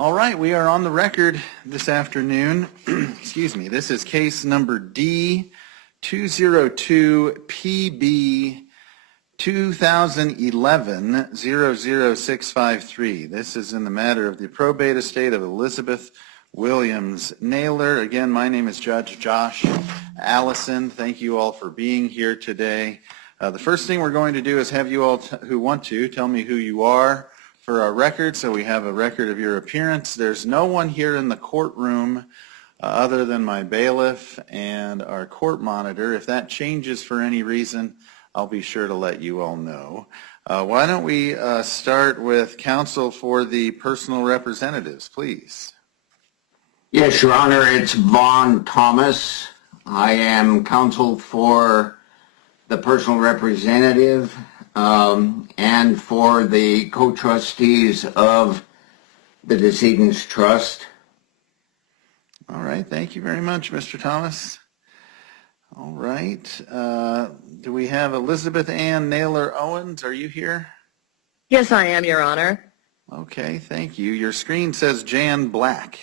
All right, we are on the record this afternoon. Excuse me. This is case number D202PB 2011-00653. This is in the matter of the probate estate of Elizabeth Williams Naylor. Again, my name is Judge Josh Allison. Thank you all for being here today. The first thing we're going to do is have you all who want to tell me who you are for our record, so we have a record of your appearance. There's no one here in the courtroom other than my bailiff and our court monitor. If that changes for any reason, I'll be sure to let you all know. Why don't we start with counsel for the personal representatives, please. Yes, Your Honor, it's Vaughn Thomas. I am counsel for the personal representative and for the co-trustees of the decedent's trust. All right, thank you very much, Mr. Thomas. All right, do we have Elizabeth Ann Naylor Owens? Are you here? Yes, I am, Your Honor. Okay, thank you. Your screen says Jan Black.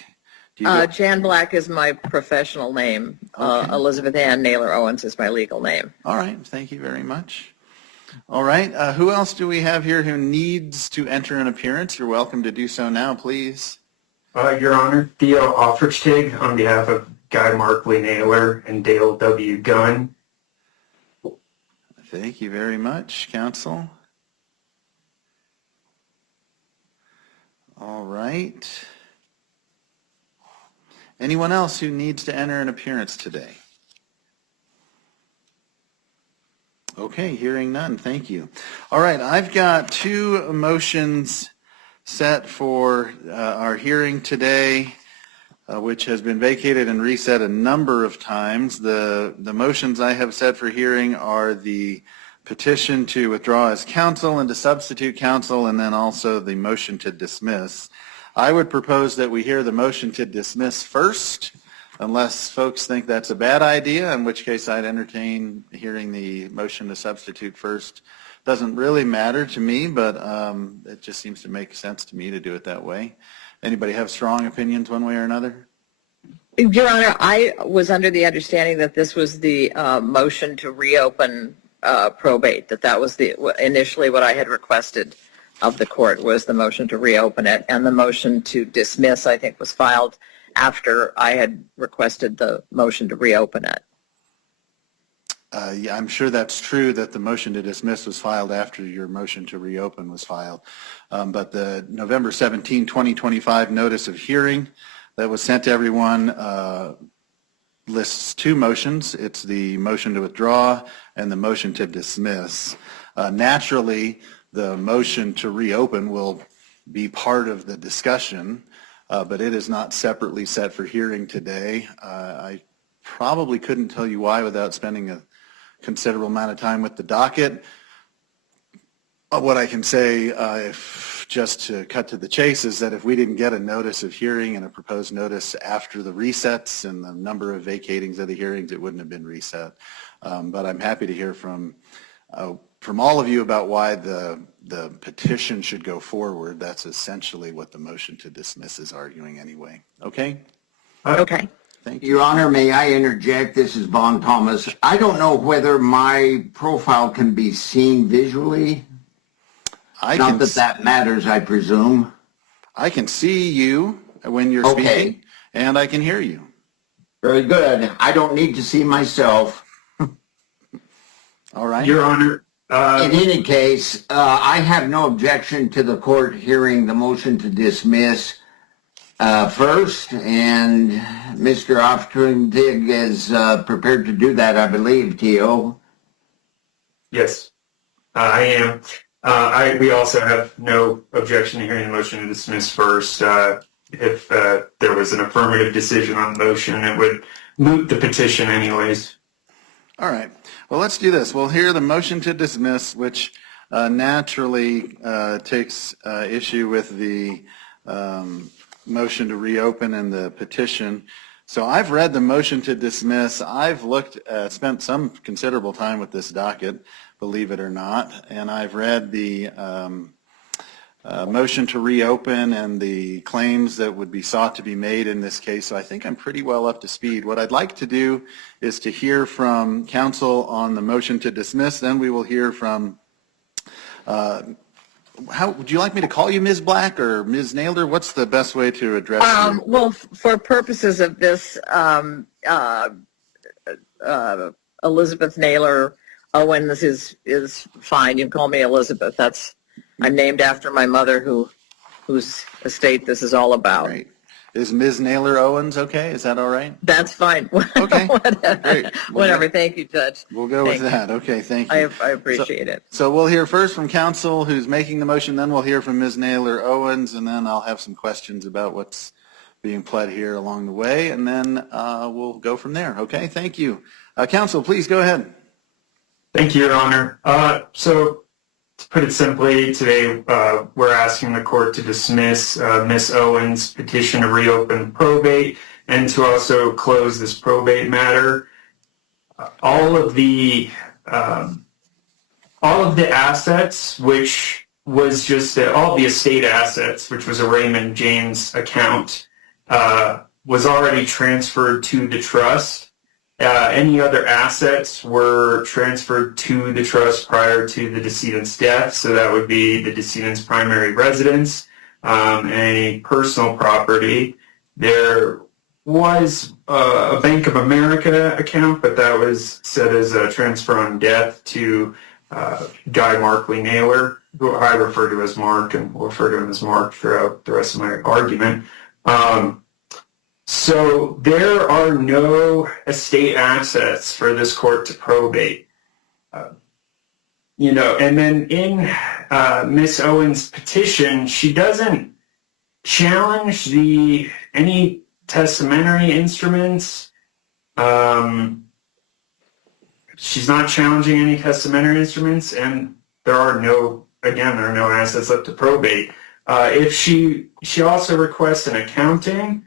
Jan Black is my professional name. Okay. Elizabeth Ann Naylor Owens is my legal name. All right, thank you very much. All right, who else do we have here who needs to enter an appearance? You're welcome to do so now, please. Your Honor, Theo Offerstig on behalf of Guy Markley Naylor and Dale W. Gunn. Thank you very much, counsel. All right. Anyone else who needs to enter an appearance today? Okay, hearing none, thank you. All right, I've got two motions set for our hearing today, which has been vacated and reset a number of times. The motions I have set for hearing are the petition to withdraw as counsel and to substitute counsel, and then also the motion to dismiss. I would propose that we hear the motion to dismiss first, unless folks think that's a bad idea, in which case I'd entertain hearing the motion to substitute first. Doesn't really matter to me, but it just seems to make sense to me to do it that way. Anybody have strong opinions one way or another? Your Honor, I was under the understanding that this was the motion to reopen probate, that was initially what I had requested of the court, was the motion to reopen it, and the motion to dismiss, I think, was filed after I had requested the motion to reopen it. Yeah, I'm sure that's true that the motion to dismiss was filed after your motion to reopen was filed. But the November 17, 2025 notice of hearing that was sent to everyone lists two motions. It's the motion to withdraw and the motion to dismiss. Naturally, the motion to reopen will be part of the discussion, but it is not separately set for hearing today. I probably couldn't tell you why without spending a considerable amount of time with the docket. What I can say, just to cut to the chase, is that if we didn't get a notice of hearing and a proposed notice after the resets and the number of vacatings of the hearings, it wouldn't have been reset. But I'm happy to hear from all of you about why the petition should go forward. That's essentially what the motion to dismiss is arguing anyway. Okay? Okay. Thank you. Your Honor, may I interject? This is Vaughn Thomas. I don't know whether my profile can be seen visually. Not that that matters, I presume. I can see you when you're speaking, and I can hear you. Very good. I don't need to see myself. All right. Your Honor. In any case, I have no objection to the court hearing the motion to dismiss first, and Mr. Offerstig is prepared to do that, I believe, Theo. Yes, I am. We also have no objection to hearing the motion to dismiss first. If there was an affirmative decision on the motion, it would moot the petition anyways. All right. Well, let's do this. We'll hear the motion to dismiss, which naturally takes issue with the motion to reopen and the petition. So I've read the motion to dismiss. I've spent some considerable time with this docket, believe it or not, and I've read the motion to reopen and the claims that would be sought to be made in this case, so I think I'm pretty well up to speed. What I'd like to do is to hear from counsel on the motion to dismiss, then we will hear from, how would you like me to call you Ms. Black or Ms. Naylor? What's the best way to address you? Well, for purposes of this, Elizabeth Naylor Owens is fine. You can call me Elizabeth. I'm named after my mother, whose estate this is all about. Great. Is Ms. Naylor Owens okay? Is that all right? That's fine. Okay. Great. Whatever. Thank you, Judge. We'll go with that. Okay, thank you. I appreciate it. So we'll hear first from counsel who's making the motion, then we'll hear from Ms. Naylor Owens, and then I'll have some questions about what's being pled here along the way, and then we'll go from there. Okay, thank you. Counsel, please go ahead. Thank you, Your Honor. So to put it simply, today we're asking the court to dismiss Ms. Owens' petition to reopen probate and to also close this probate matter. All of the assets, which was just all the estate assets, which was a Raymond James account, was already transferred to the trust. Any other assets were transferred to the trust prior to the decedent's death, so that would be the decedent's primary residence, any personal property. There was a Bank of America account, but that was set as a transfer on death to Guy Markley Naylor, who I refer to as Mark, and will refer to him as Mark throughout the rest of my argument. So there are no estate assets for this court to probate. And then in Ms. Owens' petition, she doesn't challenge any testamentary instruments. She's not challenging any testamentary instruments, and there are no assets left to probate. If she also requests an accounting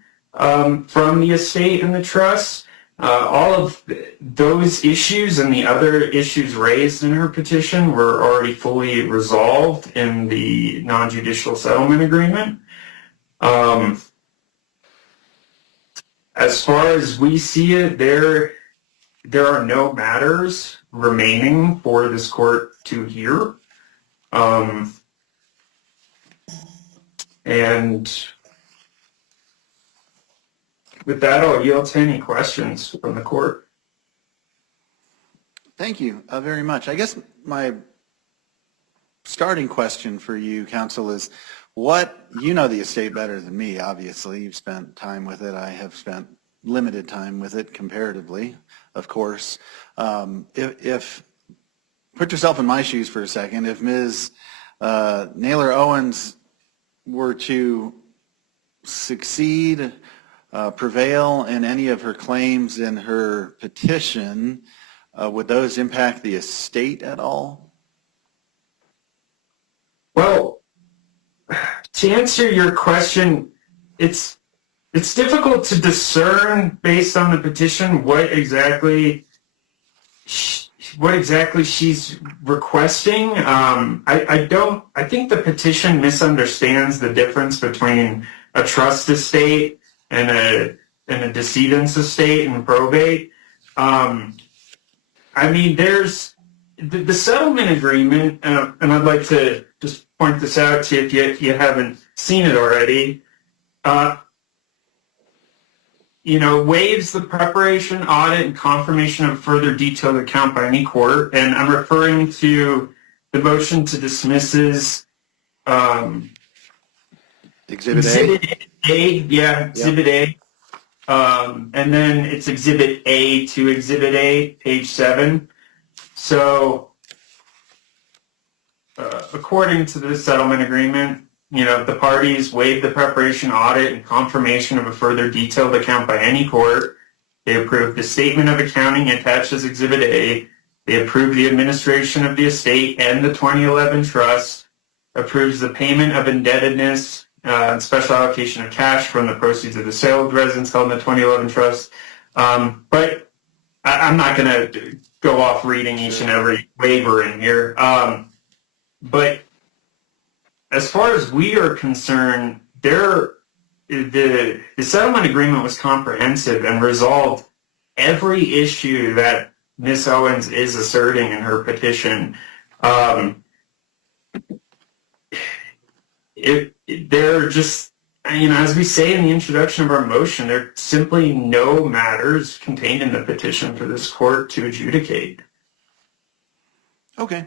from the estate and the trust. All of those issues and the other issues raised in her petition were already fully resolved in the non-judicial settlement agreement. As far as we see it, there are no matters remaining for this court to hear. And with that, I'll yield to any questions from the court. Thank you very much. I guess my starting question for you, counsel, is you know the estate better than me, obviously. You've spent time with it. I have spent limited time with it comparatively, of course. If put yourself in my shoes for a second. If Ms. Naylor Owens were to succeed, prevail in any of her claims in her petition, would those impact the estate at all? Well, to answer your question, it's difficult to discern based on the petition what exactly she's requesting. I think the petition misunderstands the difference between a trust estate and a decedent's estate and probate. There's the settlement agreement, and I'd like to just point this out to you if you haven't seen it already. Waives the preparation, audit, and confirmation of further detailed account by any court, and I'm referring to the motion to dismisses Exhibit A? Exhibit A. And then it's Exhibit A to Exhibit A, page 7. So, according to the settlement agreement, the parties waive the preparation, audit, and confirmation of a further detailed account by any court. They approve the statement of accounting attached as Exhibit A. They approve the administration of the estate and the 2011 trust. Approves the payment of indebtedness and special allocation of cash from the proceeds of the sale of residence held in the 2011 trust. But I'm not going to go off reading each and every waiver in here. But as far as we are concerned, the settlement agreement was comprehensive and resolved every issue that Ms. Owens is asserting in her petition. They're just, as we say in the introduction of our motion, there are simply no matters contained in the petition for this court to adjudicate. Okay.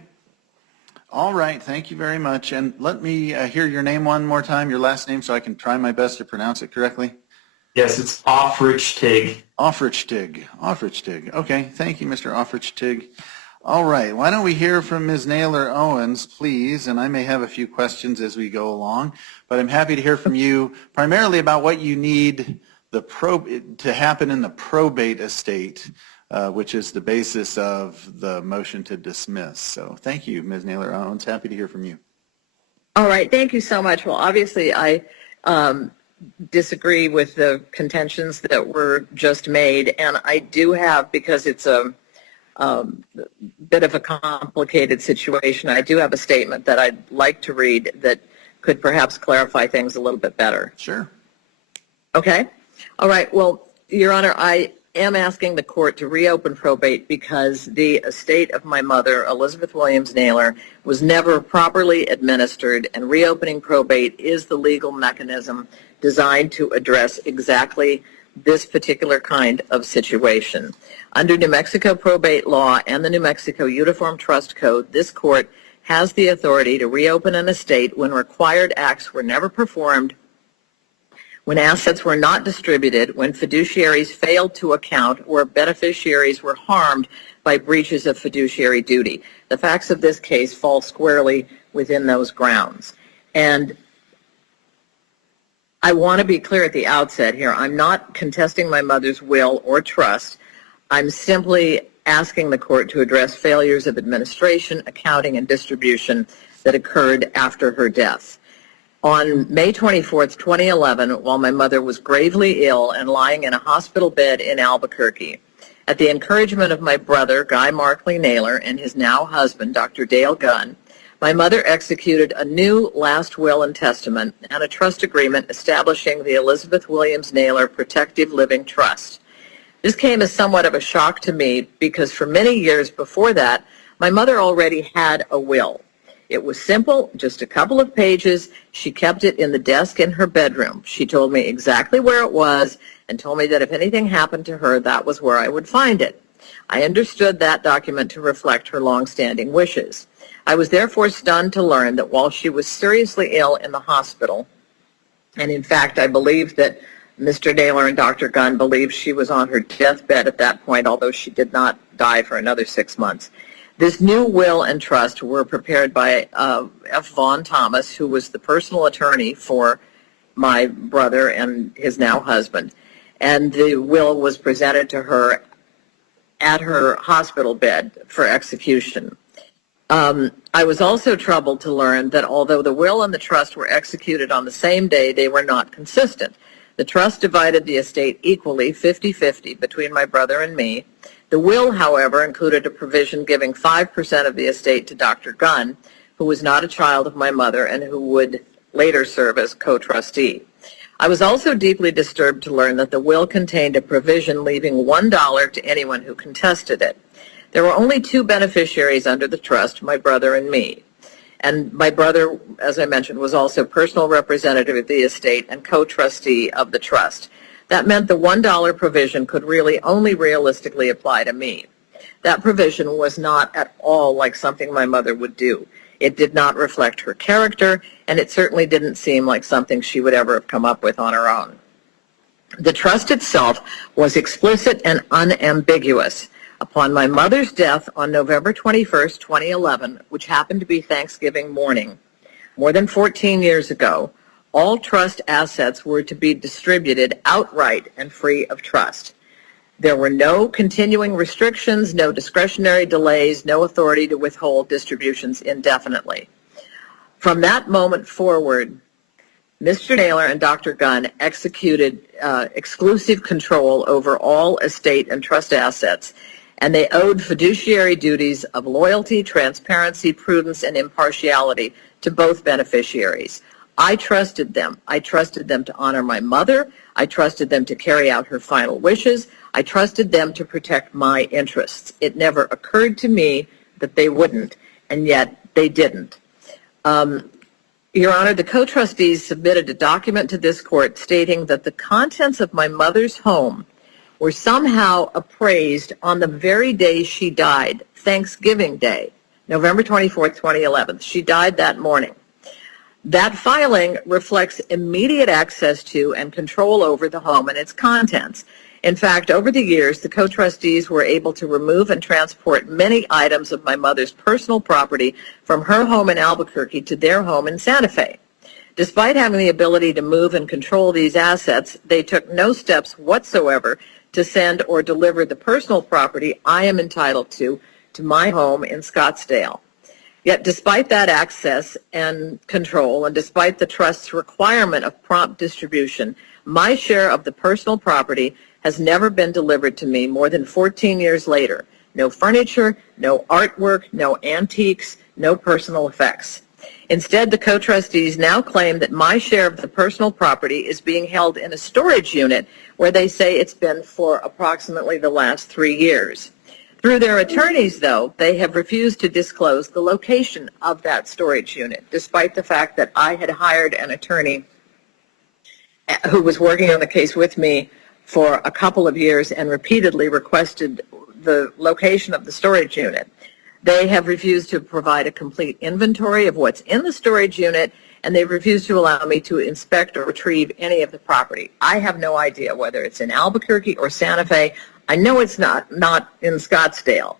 All right. Thank you very much. And let me hear your name one more time, your last name, so I can try my best to pronounce it correctly. Yes, it's Offrichtig. Offrichtig. Offrichtig. Okay. Thank you, Mr. Offrichtig. All right. Why don't we hear from Ms. Naylor Owens, please? And I may have a few questions as we go along, but I'm happy to hear from you primarily about what you need to happen in the probate estate, which is the basis of the motion to dismiss. So thank you, Ms. Naylor Owens. Happy to hear from you. All right. Thank you so much. Well, obviously, I disagree with the contentions that were just made, and I do have, because it's a bit of a complicated situation, I do have a statement that I'd like to read that could perhaps clarify things a little bit better. Sure. Okay. All right. Well, Your Honor, I am asking the court to reopen probate because the estate of my mother, Elizabeth Williams Naylor, was never properly administered, and reopening probate is the legal mechanism designed to address exactly this particular kind of situation. Under New Mexico probate law and the New Mexico Uniform Trust Code, this court has the authority to reopen an estate when required acts were never performed, when assets were not distributed, when fiduciaries failed to account, or beneficiaries were harmed by breaches of fiduciary duty. The facts of this case fall squarely within those grounds. And I want to be clear at the outset here. I'm not contesting my mother's will or trust. I'm simply asking the court to address failures of administration, accounting, and distribution that occurred after her death. On May 24th, 2011, while my mother was gravely ill and lying in a hospital bed in Albuquerque, at the encouragement of my brother, Guy Markley Naylor, and his now husband, Dr. Dale Gunn, my mother executed a new last will and testament and a trust agreement establishing the Elizabeth Williams Naylor Protective Living Trust. This came as somewhat of a shock to me because for many years before that, my mother already had a will. It was simple, just a couple of pages. She kept it in the desk in her bedroom. She told me exactly where it was and told me that if anything happened to her, that was where I would find it. I understood that document to reflect her long-standing wishes. I was therefore stunned to learn that while she was seriously ill in the hospital, and in fact I believe that Mr. Naylor and Dr. Gunn believed she was on her deathbed at that point, although she did not die for another 6 months. This new will and trust were prepared by F. Vaughn Thomas, who was the personal attorney for my brother and his now husband. And the will was presented to her at her hospital bed for execution. I was also troubled to learn that although the will and the trust were executed on the same day, they were not consistent. The trust divided the estate equally, 50-50, between my brother and me. The will, however, included a provision giving 5% of the estate to Dr. Gunn, who was not a child of my mother and who would later serve as co-trustee. I was also deeply disturbed to learn that the will contained a provision leaving $1 to anyone who contested it. There were only two beneficiaries under the trust, my brother and me. And my brother, as I mentioned, was also personal representative of the estate and co-trustee of the trust. That meant the $1 provision could really only realistically apply to me. That provision was not at all like something my mother would do. It did not reflect her character, and it certainly didn't seem like something she would ever have come up with on her own. The trust itself was explicit and unambiguous. Upon my mother's death on November 21st, 2011, which happened to be Thanksgiving morning, more than 14 years ago, all trust assets were to be distributed outright and free of trust. There were no continuing restrictions, no discretionary delays, no authority to withhold distributions indefinitely. From that moment forward, Mr. Naylor and Dr. Gunn executed exclusive control over all estate and trust assets, and they owed fiduciary duties of loyalty, transparency, prudence, and impartiality to both beneficiaries. I trusted them. I trusted them to honor my mother. I trusted them to carry out her final wishes. I trusted them to protect my interests. It never occurred to me that they wouldn't, and yet they didn't. Your Honor, the co-trustees submitted a document to this court stating that the contents of my mother's home were somehow appraised on the very day she died, Thanksgiving Day, November 24th, 2011. She died that morning. That filing reflects immediate access to and control over the home and its contents. In fact, over the years, the co-trustees were able to remove and transport many items of my mother's personal property from her home in Albuquerque to their home in Santa Fe. Despite having the ability to move and control these assets, they took no steps whatsoever to send or deliver the personal property I am entitled to my home in Scottsdale. Yet despite that access and control, and despite the trust's requirement of prompt distribution, my share of the personal property has never been delivered to me more than 14 years later. No furniture, no artwork, no antiques, no personal effects. Instead, the co-trustees now claim that my share of the personal property is being held in a storage unit where they say it's been for approximately the last 3 years. Through their attorneys, though, they have refused to disclose the location of that storage unit, despite the fact that I had hired an attorney who was working on the case with me for a couple of years and repeatedly requested the location of the storage unit. They have refused to provide a complete inventory of what's in the storage unit, and they refuse to allow me to inspect or retrieve any of the property. I have no idea whether it's in Albuquerque or Santa Fe. I know it's not in Scottsdale.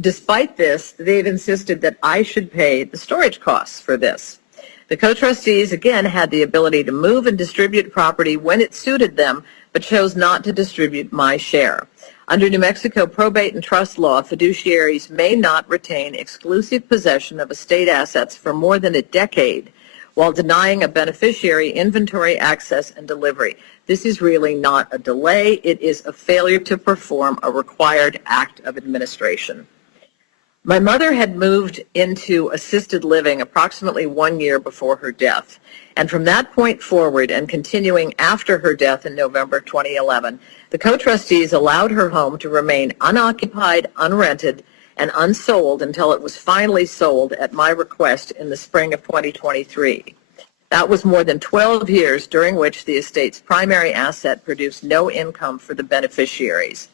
Despite this, they've insisted that I should pay the storage costs for this. The co-trustees, again, had the ability to move and distribute property when it suited them, but chose not to distribute my share. Under New Mexico probate and trust law, fiduciaries may not retain exclusive possession of estate assets for more than a decade while denying a beneficiary inventory access and delivery. This is really not a delay. It is a failure to perform a required act of administration. My mother had moved into assisted living approximately 1 year before her death, and from that point forward and continuing after her death in November 2011, the co-trustees allowed her home to remain unoccupied, unrented, and unsold until it was finally sold at my request in the spring of 2023. That was more than 12 years during which the estate's primary asset produced no income for the beneficiaries.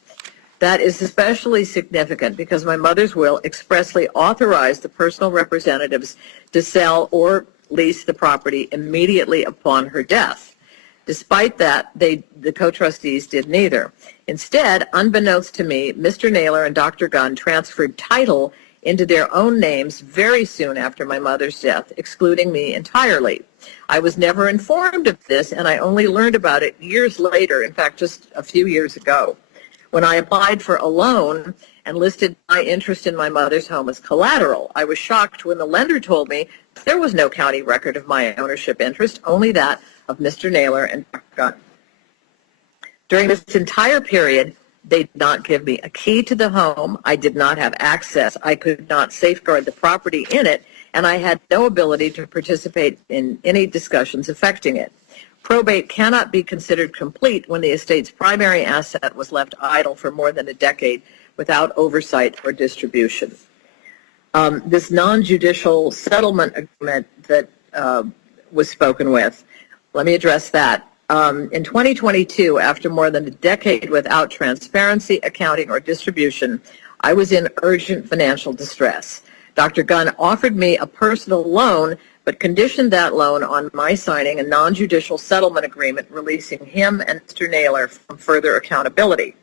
That is especially significant because my mother's will expressly authorized the personal representatives to sell or lease the property immediately upon her death. Despite that, the co-trustees did neither. Instead, unbeknownst to me, Mr. Naylor and Dr. Gunn transferred title into their own names very soon after my mother's death, excluding me entirely. I was never informed of this, and I only learned about it years later, in fact, just a few years ago. When I applied for a loan and listed my interest in my mother's home as collateral, I was shocked when the lender told me there was no county record of my ownership interest, only that of Mr. Naylor and Dr. Gunn. During this entire period, they did not give me a key to the home. I did not have access. I could not safeguard the property in it, and I had no ability to participate in any discussions affecting it. Probate cannot be considered complete when the estate's primary asset was left idle for more than a decade without oversight or distribution. This non-judicial settlement agreement that was spoken with, let me address that. In 2022, after more than a decade without transparency, accounting, or distribution, I was in urgent financial distress. Dr. Gunn offered me a personal loan, but conditioned that loan on my signing a non-judicial settlement agreement releasing him and Mr. Naylor from further accountability.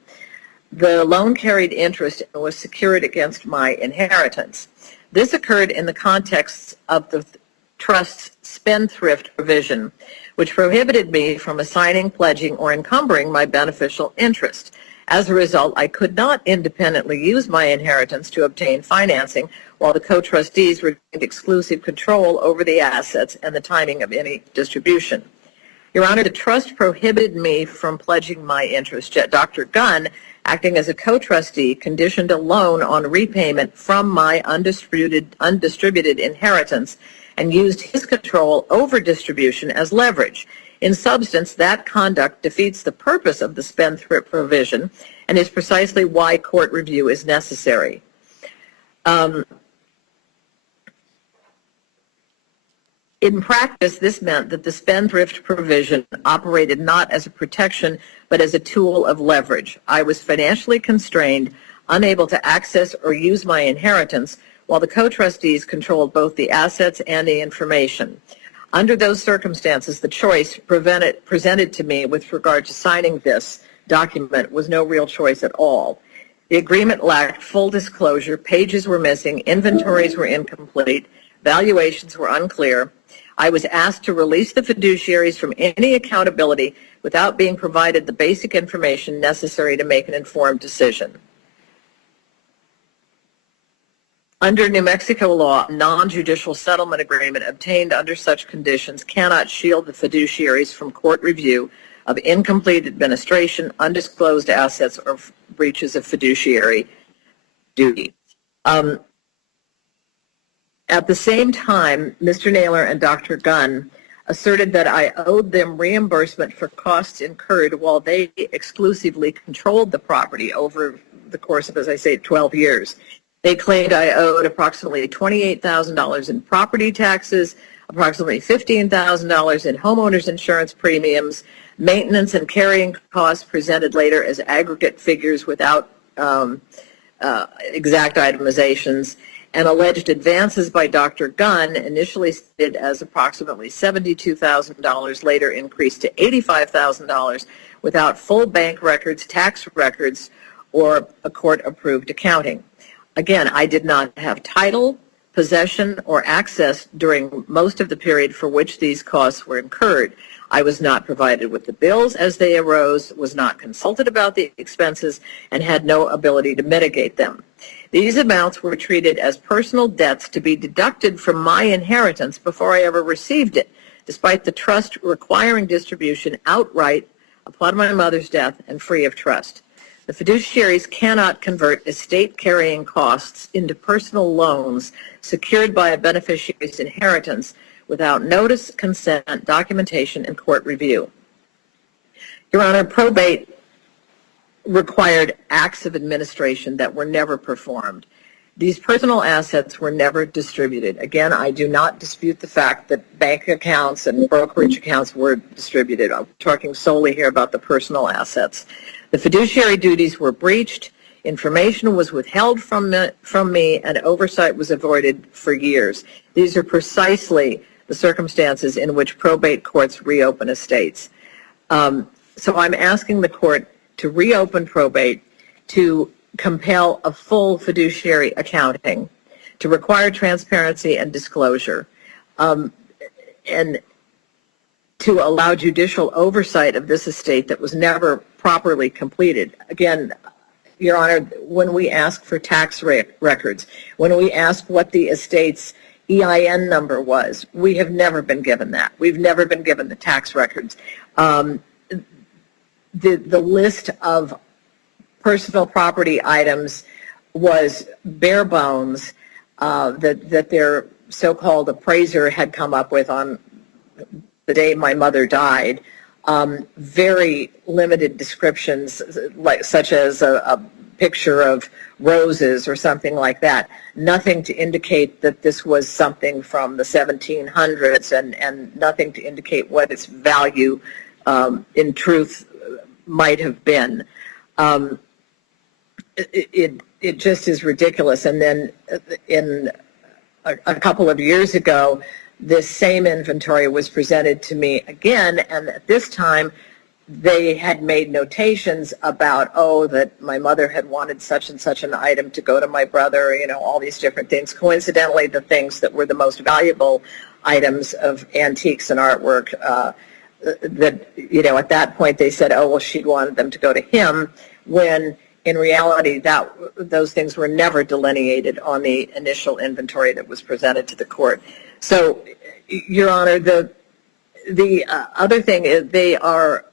The loan carried interest and was secured against my inheritance. This occurred in the context of the trust's spendthrift provision, which prohibited me from assigning, pledging, or encumbering my beneficial interest. As a result, I could not independently use my inheritance to obtain financing, while the co-trustees retained exclusive control over the assets and the timing of any distribution. Your Honor, the trust prohibited me from pledging my interest, yet Dr. Gunn, acting as a co-trustee, conditioned a loan on repayment from my undistributed inheritance and used his control over distribution as leverage. In substance, that conduct defeats the purpose of the spendthrift provision and is precisely why court review is necessary. In practice, this meant that the spendthrift provision operated not as a protection, but as a tool of leverage. I was financially constrained, unable to access or use my inheritance, while the co-trustees controlled both the assets and the information. Under those circumstances, the choice presented to me with regard to signing this document was no real choice at all. The agreement lacked full disclosure, pages were missing, inventories were incomplete, valuations were unclear. I was asked to release the fiduciaries from any accountability without being provided the basic information necessary to make an informed decision. Under New Mexico law, a non-judicial settlement agreement obtained under such conditions cannot shield the fiduciaries from court review of incomplete administration, undisclosed assets, or breaches of fiduciary duty. At the same time, Mr. Naylor and Dr. Gunn asserted that I owed them reimbursement for costs incurred while they exclusively controlled the property over the course of, as I say, 12 years. They claimed I owed approximately $28,000 in property taxes, approximately $15,000 in homeowners insurance premiums, maintenance and carrying costs presented later as aggregate figures without exact itemizations, and alleged advances by Dr. Gunn, initially stated as approximately $72,000, later increased to $85,000 without full bank records, tax records, or a court-approved accounting. Again, I did not have title, possession, or access during most of the period for which these costs were incurred. I was not provided with the bills as they arose, was not consulted about the expenses, and had no ability to mitigate them. These amounts were treated as personal debts to be deducted from my inheritance before I ever received it, despite the trust requiring distribution outright upon my mother's death and free of trust. The fiduciaries cannot convert estate carrying costs into personal loans secured by a beneficiary's inheritance without notice, consent, documentation, and court review. Your Honor, probate required acts of administration that were never performed. These personal assets were never distributed. Again, I do not dispute the fact that bank accounts and brokerage accounts were distributed. I'm talking solely here about the personal assets. The fiduciary duties were breached, information was withheld from me, and oversight was avoided for years. These are precisely the circumstances in which probate courts reopen estates. So I'm asking the court to reopen probate, to compel a full fiduciary accounting, to require transparency and disclosure, and to allow judicial oversight of this estate that was never properly completed. Again, Your Honor, when we ask for tax records, when we ask what the estate's EIN number was, we have never been given that. We've never been given the tax records. The list of personal property items was bare bones that their so-called appraiser had come up with on the day my mother died. Very limited descriptions, such as a picture of roses or something like that. Nothing to indicate that this was something from the 1700s, and nothing to indicate what its value in truth might have been. It just is ridiculous. And then in a couple of years ago, this same inventory was presented to me again, and at this time they had made notations about, that my mother had wanted such and such an item to go to my brother, all these different things. Coincidentally, the things that were the most valuable items of antiques and artwork, that, at that point they said, she'd wanted them to go to him, when in reality those things were never delineated on the initial inventory that was presented to the court. So, Your Honor, the other thing is they are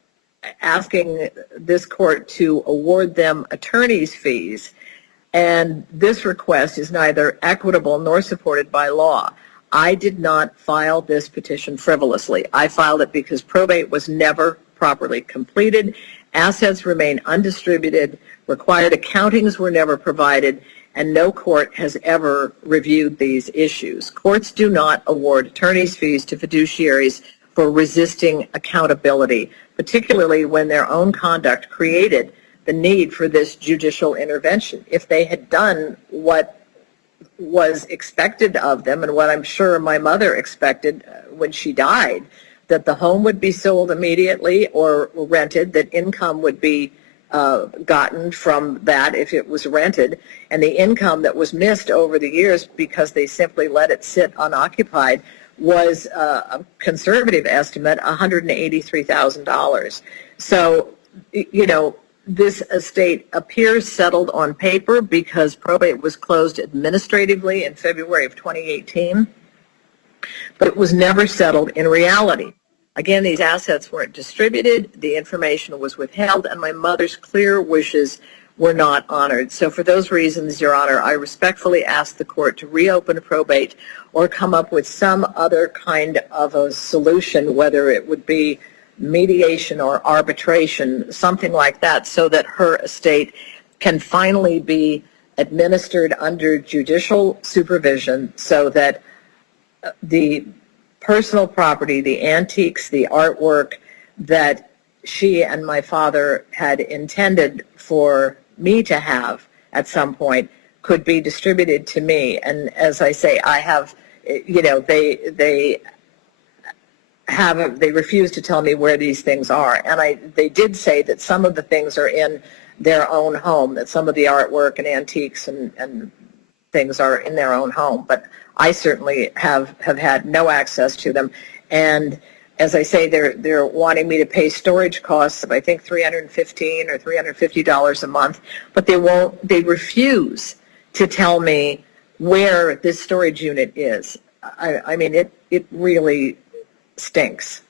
asking this court to award them attorney's fees, and this request is neither equitable nor supported by law. I did not file this petition frivolously. I filed it because probate was never properly completed, assets remain undistributed, required accountings were never provided, and no court has ever reviewed these issues. Courts do not award attorney's fees to fiduciaries for resisting accountability, particularly when their own conduct created the need for this judicial intervention. If they had done what was expected of them, and what I'm sure my mother expected when she died, that the home would be sold immediately or rented, that income would be gotten from that if it was rented, and the income that was missed over the years because they simply let it sit unoccupied was a conservative estimate, $183,000. So, you know, this estate appears settled on paper because probate was closed administratively in February of 2018, but it was never settled in reality. Again, these assets weren't distributed, the information was withheld, and my mother's clear wishes were not honored. So for those reasons, Your Honor, I respectfully ask the court to reopen probate or come up with some other kind of a solution, whether it would be mediation or arbitration, something like that, so that her estate can finally be administered under judicial supervision, so that the personal property, the antiques, the artwork that she and my father had intended for me to have at some point could be distributed to me. And as I say, I have, you know, they refuse to tell me where these things are. And they did say that some of the things are in their own home, that some of the artwork and antiques and things are in their own home. But I certainly have had no access to them. And as I say, they're wanting me to pay storage costs of, I think, $315 or $350 a month, but they refuse to tell me where this storage unit is. I mean, it really stinks.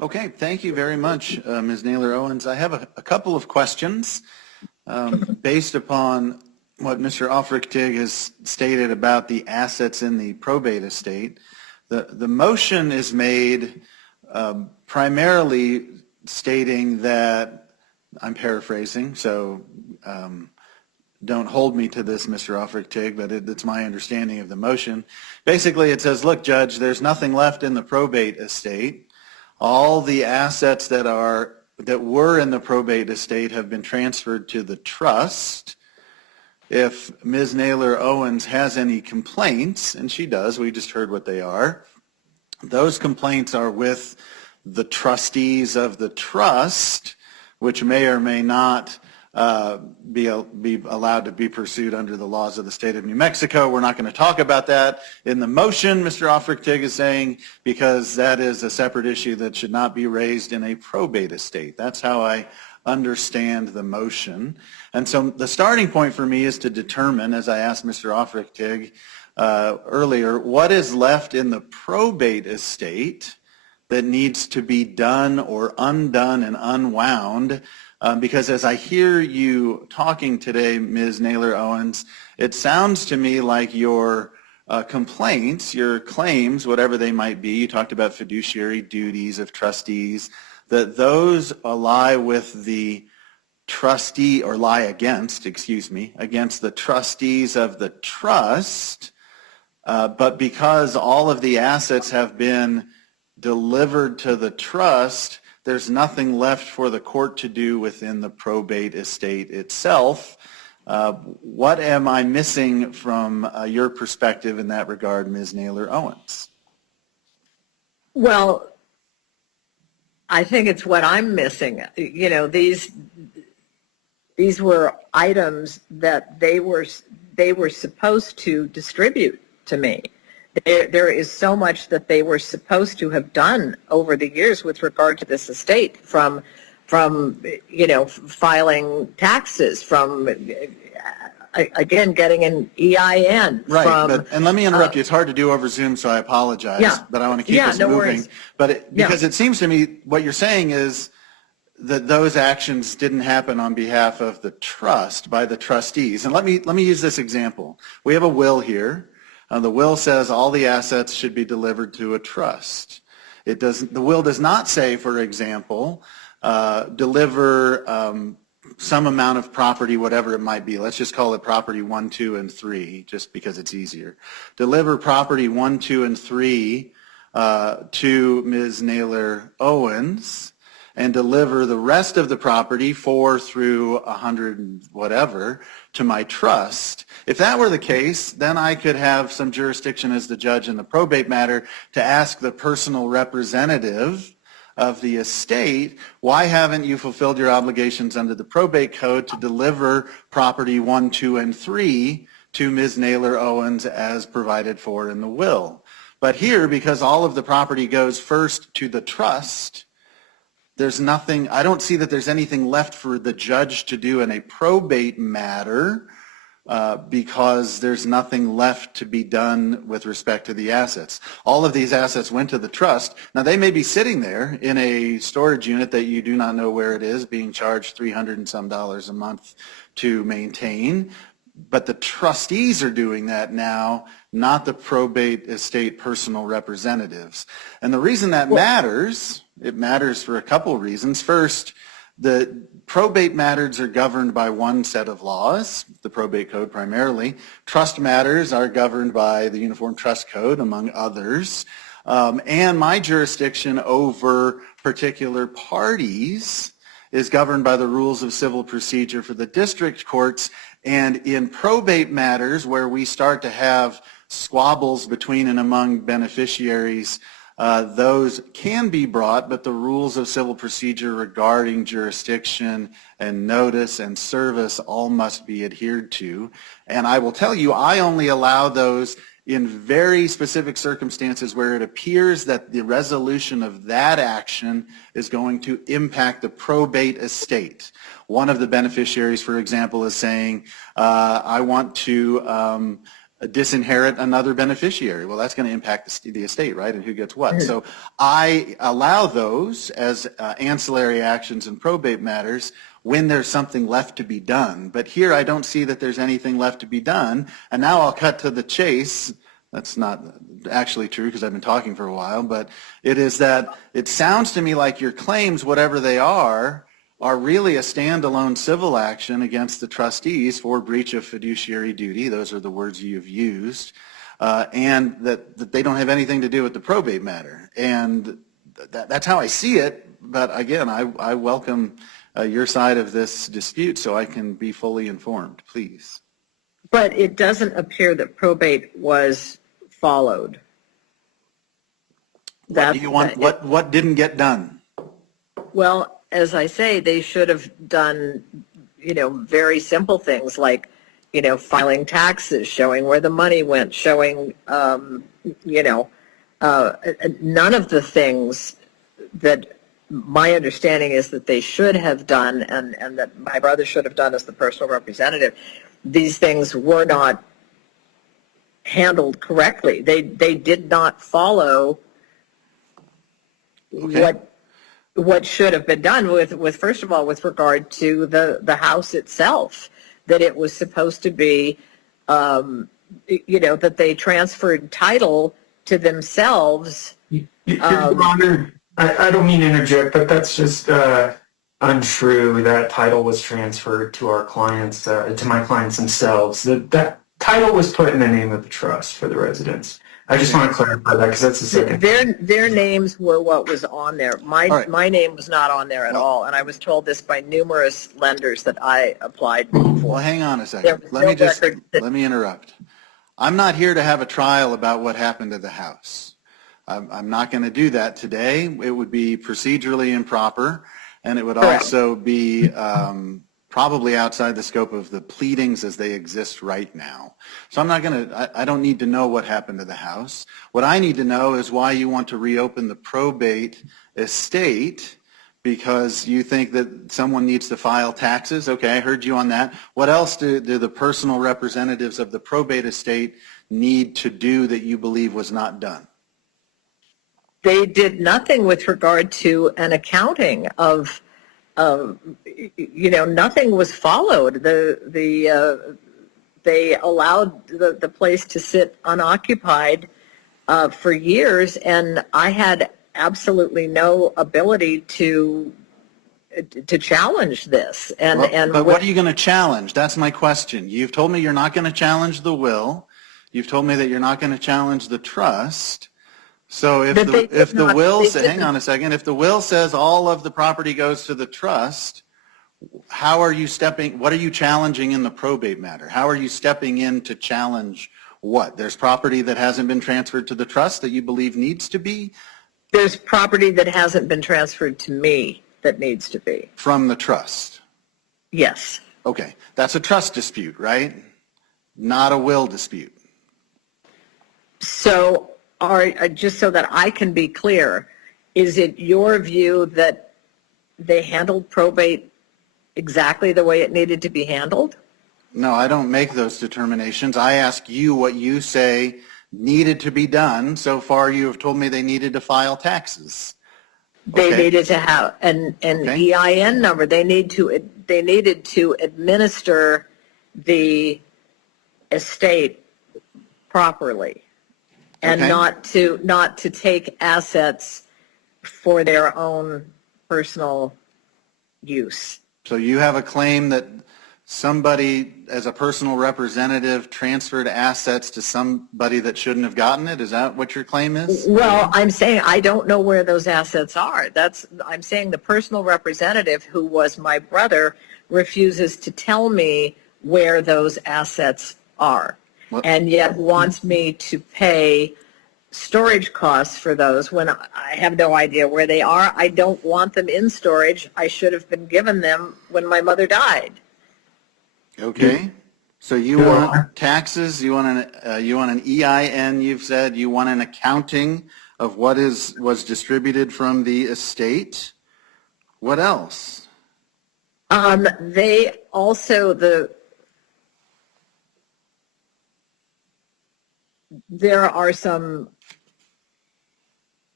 Okay, thank you very much, Ms. Naylor Owens. I have a couple of questions based upon what Mr. Aufrichtig has stated about the assets in the probate estate. The motion is made primarily stating that, I'm paraphrasing, so don't hold me to this, Mr. Aufrichtig, but it's my understanding of the motion. Basically, it says, look, Judge, there's nothing left in the probate estate. All the assets that were in the probate estate have been transferred to the trust. If Ms. Naylor Owens has any complaints, and she does, we just heard what they are, those complaints are with the trustees of the trust, which may or may not be allowed to be pursued under the laws of the state of New Mexico. We're not going to talk about that in the motion, Mr. Aufrichtig is saying, because that is a separate issue that should not be raised in a probate estate. That's how I understand the motion. And so the starting point for me is to determine, as I asked Mr. Aufrichtig earlier, what is left in the probate estate that needs to be done or undone and unwound. Because as I hear you talking today, Ms. Naylor Owens, it sounds to me like your complaints, your claims, whatever they might be, you talked about fiduciary duties of trustees, that those lie with the trustee, or lie against, against the trustees of the trust, but because all of the assets have been delivered to the trust, there's nothing left for the court to do within the probate estate itself. What am I missing from your perspective in that regard, Ms. Naylor Owens? Well, I think it's what I'm missing. You know, these were items that they were supposed to distribute to me. There is so much that they were supposed to have done over the years with regard to this estate, from you know, filing taxes, from again getting an EIN. Right, and let me interrupt you. It's hard to do over Zoom, so I apologize. Yeah. But I want to keep this moving. Worries. Because it seems to me what you're saying is that those actions didn't happen on behalf of the trust by the trustees. And let me use this example. We have a will here. The will says all the assets should be delivered to a trust. The will does not say, for example, deliver some amount of property, whatever it might be. Let's just call it property 1, 2, and 3, just because it's easier. Deliver property 1, 2, and 3 to Ms. Naylor Owens, and deliver the rest of the property, 4 through 100 and whatever, to my trust. If that were the case, then I could have some jurisdiction as the judge in the probate matter to ask the personal representative of the estate, why haven't you fulfilled your obligations under the probate code to deliver property 1, 2, and 3 to Ms. Naylor Owens as provided for in the will? But here, because all of the property goes first to the trust, there's nothing, I don't see that there's anything left for the judge to do in a probate matter because there's nothing left to be done with respect to the assets. All of these assets went to the trust. Now, they may be sitting there in a storage unit that you do not know where it is, being charged $300 and some a month to maintain, but the trustees are doing that now, not the probate estate personal representatives. And the reason that matters, it matters for a couple reasons. First, the probate matters are governed by one set of laws, the probate code primarily. Trust matters are governed by the Uniform Trust Code, among others. And my jurisdiction over particular parties is governed by the rules of civil procedure for the district courts. And in probate matters where we start to have squabbles between and among beneficiaries, those can be brought, but the rules of civil procedure regarding jurisdiction and notice and service all must be adhered to. And I will tell you, I only allow those in very specific circumstances where it appears that the resolution of that action is going to impact the probate estate. One of the beneficiaries, for example, is saying, I want to disinherit another beneficiary. Well, that's going to impact the estate, right, and who gets what. So I allow those as ancillary actions in probate matters when there's something left to be done. But here I don't see that there's anything left to be done. And now I'll cut to the chase. That's not actually true because I've been talking for a while, but it is that it sounds to me like your claims, whatever they are really a standalone civil action against the trustees for breach of fiduciary duty. Those are the words you've used. And that they don't have anything to do with the probate matter. And that's how I see it. But again, I welcome your side of this dispute so I can be fully informed, please. But it doesn't appear that probate was followed. What do you want? What didn't get done? Well, as I say, they should have done, very simple things like, filing taxes, showing where the money went, showing, none of the things that my understanding is that they should have done and that my brother should have done as the personal representative. These things were not handled correctly. They did not follow what should have been done with first of all with regard to the house itself, that it was supposed to be that they transferred title to themselves. Your Honor, I don't mean to interject, but that's just untrue. That title was transferred to our clients, to my clients themselves. That title was put in the name of the trust for the residents. I just want to clarify that because that's the second. Their names were what was on there. My name was not on there at all, and I was told this by numerous lenders that I applied for. Well, hang on a second. Let me interrupt. I'm not here to have a trial about what happened to the house. I'm not going to do that today. It would be procedurally improper, and it would also be probably outside the scope of the pleadings as they exist right now. So I don't need to know what happened to the house. What I need to know is why you want to reopen the probate estate, because you think that someone needs to file taxes. Okay, I heard you on that. What else do the personal representatives of the probate estate need to do that you believe was not done? They did nothing with regard to an accounting of nothing was followed. They allowed the place to sit unoccupied for years, and I had absolutely no ability to challenge this. But what are you going to challenge? That's my question. You've told me you're not going to challenge the will. You've told me that you're not going to challenge the trust. So if the will says, hang on a second, if the will says all of the property goes to the trust, how are you what are you challenging in the probate matter? How are you stepping in to challenge what? There's property that hasn't been transferred to the trust that you believe needs to be? There's property that hasn't been transferred to me that needs to be. From the trust? Yes. Okay. That's a trust dispute, right? Not a will dispute. So, just so that I can be clear, is it your view that they handled probate exactly the way it needed to be handled? No, I don't make those determinations. I ask you what you say needed to be done. So far, you have told me they needed to file taxes. They needed to have an EIN number. They needed to administer the estate properly, and not to take assets for their own personal use. So you have a claim that somebody, as a personal representative, transferred assets to somebody that shouldn't have gotten it? Is that what your claim is? Well, I'm saying I don't know where those assets are. I'm saying the personal representative, who was my brother, refuses to tell me where those assets are, and yet wants me to pay storage costs for those when I have no idea where they are. I don't want them in storage. I should have been given them when my mother died. Okay. So you want taxes, you want an EIN, you've said, you want an accounting of what was distributed from the estate. What else? They also, there are some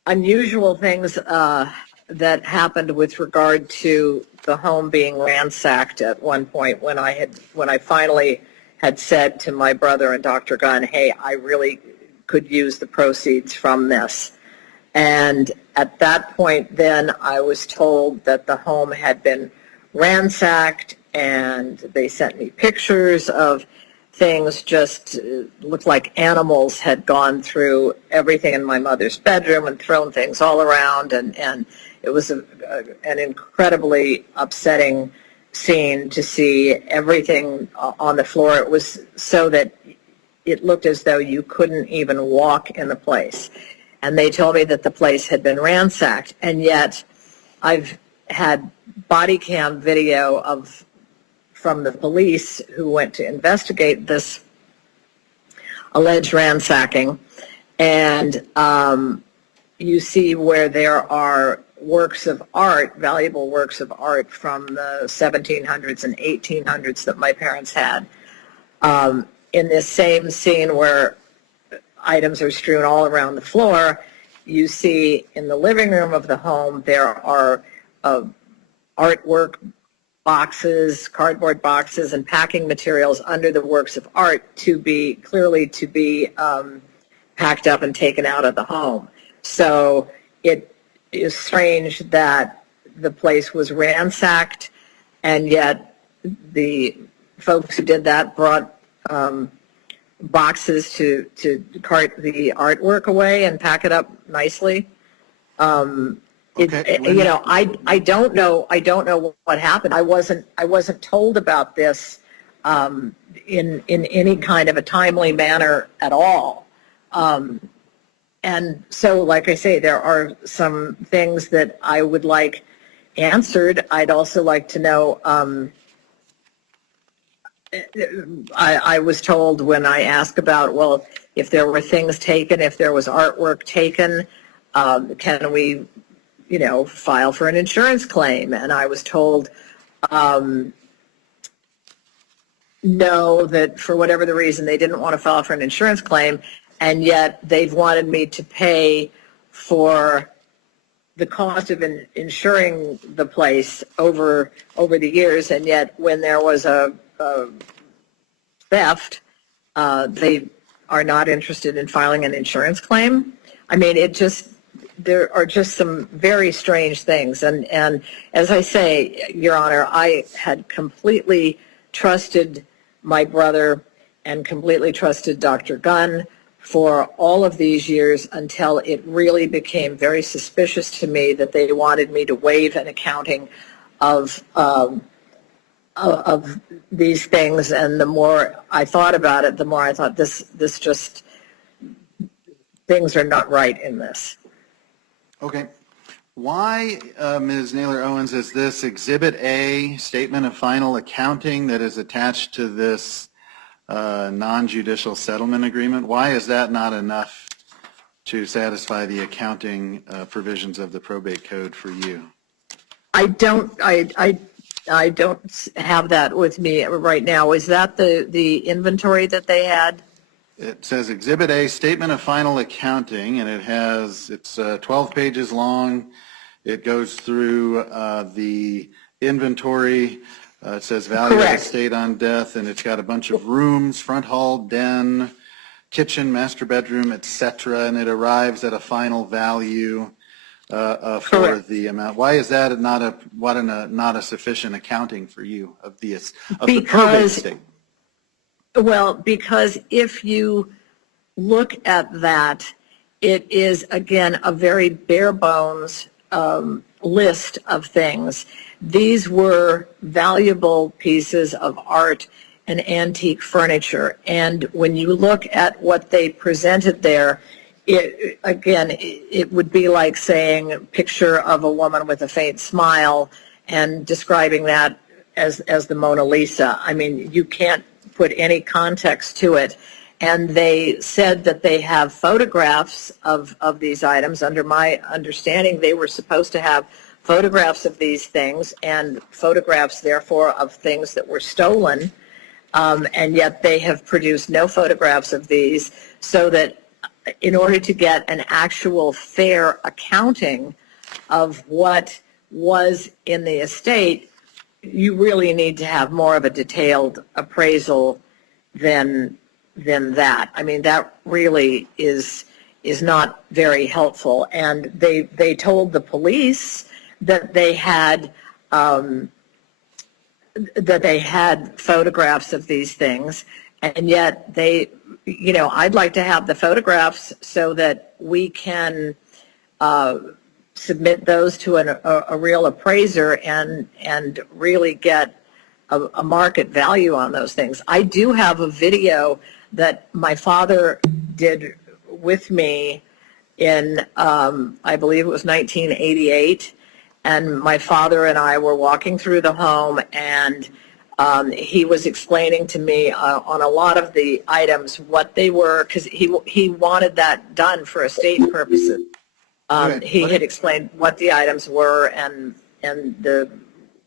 unusual things that happened with regard to the home being ransacked at one point when I finally had said to my brother and Dr. Gunn, hey, I really could use the proceeds from this. And at that point then I was told that the home had been ransacked, and they sent me pictures of things just looked like animals had gone through everything in my mother's bedroom and thrown things all around, and it was an incredibly upsetting scene to see everything on the floor. It was so that it looked as though you couldn't even walk in the place. And they told me that the place had been ransacked, and yet I've had body cam video from the police who went to investigate this alleged ransacking, and you see where there are works of art, valuable works of art from the 1700s and 1800s that my parents had. In this same scene where items are strewn all around the floor, you see in the living room of the home there are artwork boxes, cardboard boxes, and packing materials under the works of art to be packed up and taken out of the home. So it is strange that the place was ransacked, and yet the folks who did that brought boxes to cart the artwork away and pack it up nicely. I don't know what happened. I wasn't told about this in any kind of a timely manner at all. And so, like I say, there are some things that I would like answered. I'd also like to know, I was told when I asked about, well, if there were things taken, if there was artwork taken, can we, file for an insurance claim? And I was told, no, that for whatever the reason, they didn't want to file for an insurance claim, and yet they've wanted me to pay for the cost of insuring the place over the years, and yet when there was a theft, they are not interested in filing an insurance claim. I mean, there are just some very strange things. And as I say, Your Honor, I had completely trusted my brother and completely trusted Dr. Gunn for all of these years until it really became very suspicious to me that they wanted me to waive an accounting of these things. And the more I thought about it, the more I thought this just, things are not right in this. Okay. Why, Ms. Naylor Owens, is this Exhibit A, Statement of Final Accounting, that is attached to this non-judicial settlement agreement? Why is that not enough to satisfy the accounting provisions of the probate code for you? I don't have that with me right now. Is that the inventory that they had? It says Exhibit A, Statement of Final Accounting, and it's 12 pages long. It goes through the inventory. It says value of Correct. estate on death, and it's got a bunch of rooms, front hall, den, kitchen, master bedroom, etc., and it arrives at a final value for Correct. the amount. Why is that not a sufficient accounting for you of the probate Because estate? Well, because if you look at that, it is, again, a very bare bones list of things. These were valuable pieces of art and antique furniture. And when you look at what they presented there, it would be like saying a picture of a woman with a faint smile and describing that as the Mona Lisa. I mean, you can't put any context to it. And they said that they have photographs of these items. Under my understanding, they were supposed to have photographs of these things and photographs, therefore, of things that were stolen. And yet they have produced no photographs of these, so that in order to get an actual fair accounting of what was in the estate, you really need to have more of a detailed appraisal than that. I mean, that really is not very helpful. And they told the police that they had photographs of these things, and yet I'd like to have the photographs so that we can submit those to a real appraiser and really get a market value on those things. I do have a video that my father did with me in, I believe it was 1988, and my father and I were walking through the home, and he was explaining to me on a lot of the items what they were, because he wanted that done for estate purposes. He had explained what the items were and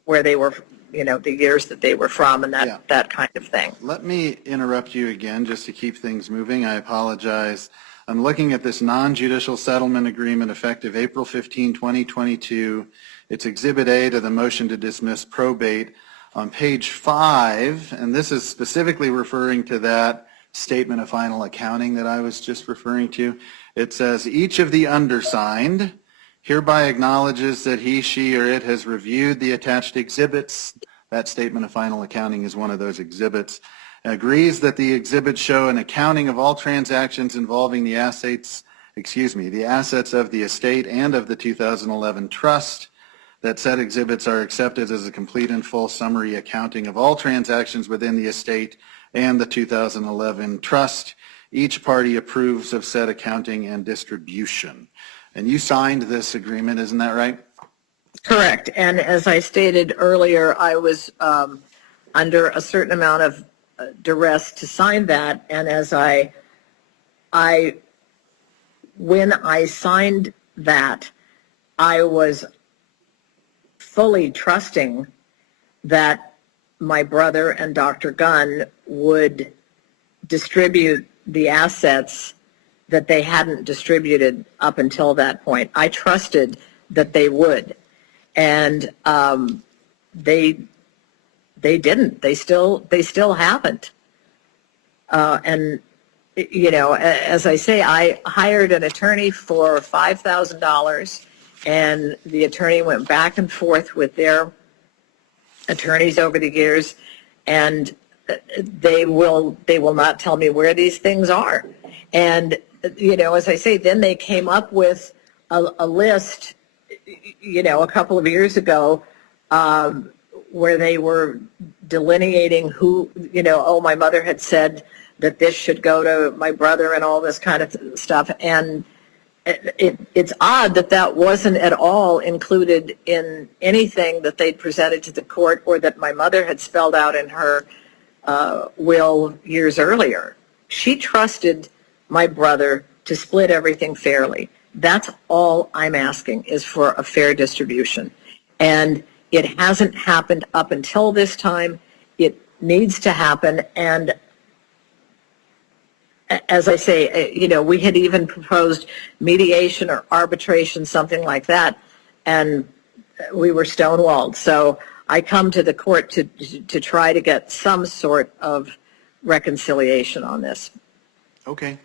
where they were, the years that they were from, and that kind of thing. Let me interrupt you again just to keep things moving. I apologize. I'm looking at this non-judicial settlement agreement effective April 15, 2022. It's Exhibit A to the motion to dismiss probate on page 5, and this is specifically referring to that statement of final accounting that I was just referring to. It says, each of the undersigned hereby acknowledges that he, she, or it has reviewed the attached exhibits. That statement of final accounting is one of those exhibits. Agrees that the exhibits show an accounting of all transactions involving the assets of the estate and of the 2011 trust. That said exhibits are accepted as a complete and full summary accounting of all transactions within the estate and the 2011 trust. Each party approves of said accounting and distribution. And you signed this agreement, isn't that right? Correct. And as I stated earlier, I was under a certain amount of duress to sign that. And when I signed that, I was fully trusting that my brother and Dr. Gunn would distribute the assets that they hadn't distributed up until that point. I trusted that they would. And they didn't. They still haven't. And you know, as I say, I hired an attorney for $5,000, and the attorney went back and forth with their attorneys over the years, and they will not tell me where these things are. And you know, as I say, then they came up with a list, you know, a couple of years ago, where they were delineating who, you know, oh, my mother had said that this should go to my brother and all this kind of stuff. And it's odd that that wasn't at all included in anything that they'd presented to the court or that my mother had spelled out in her will years earlier. She trusted my brother to split everything fairly. That's all I'm asking, is for a fair distribution. And it hasn't happened up until this time. It needs to happen. And as I say, you know, we had even proposed mediation or arbitration, something like that, and we were stonewalled. So I come to the court to try to get some sort of reconciliation on this. Okay.